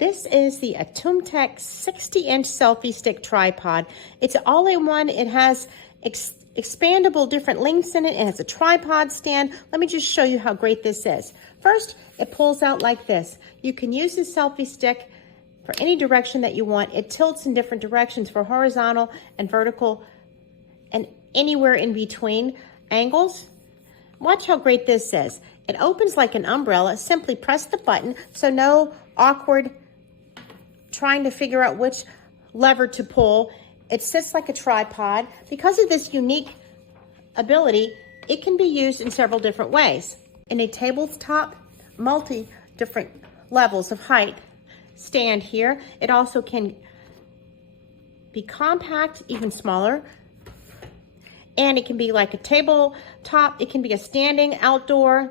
This is the ATUMTEK 60-inch selfie stick tripod. It's all-in-one. It has expandable different lengths in it. It has a tripod stand. Let me just show you how great this is. First, it pulls out like this. You can use this selfie stick for any direction that you want. It tilts in different directions for horizontal and vertical and anywhere in between angles. Watch how great this is. It opens like an umbrella. Simply press the button, so no awkward trying to figure out which lever to pull. It sits like a tripod. Because of this unique ability, it can be used in several different ways. In a tabletop, different levels of height stand here. It also can be compact, even smaller. And it can be like a tabletop. It can be a standing, outdoor,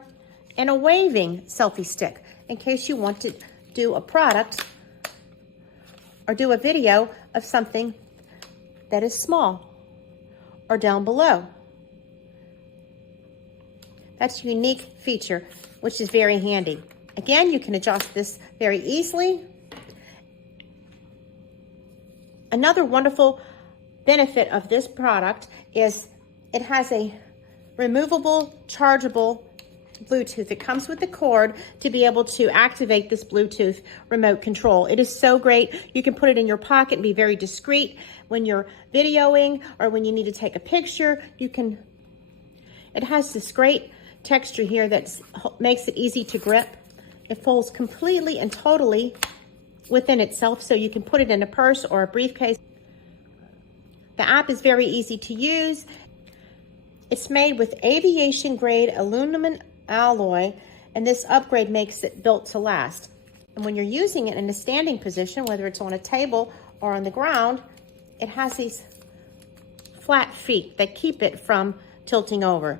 and a waving selfie stick in case you want to do a product or do a video of something that is small or down below. That's a unique feature, which is very handy. Again, you can adjust this very easily. Another wonderful benefit of this product is it has a removable, chargeable Bluetooth. It comes with the cord to be able to activate this Bluetooth remote control. It is so great. You can put it in your pocket and be very discreet when you're videoing or when you need to take a picture. It has this great texture here that makes it easy to grip. It folds completely and totally within itself, so you can put it in a purse or a briefcase. The app is very easy to use. It's made with aviation grade aluminum alloy, and this upgrade makes it built to last. And when you're using it in a standing position, whether it's on a table or on the ground, it has these flat feet that keep it from tilting over.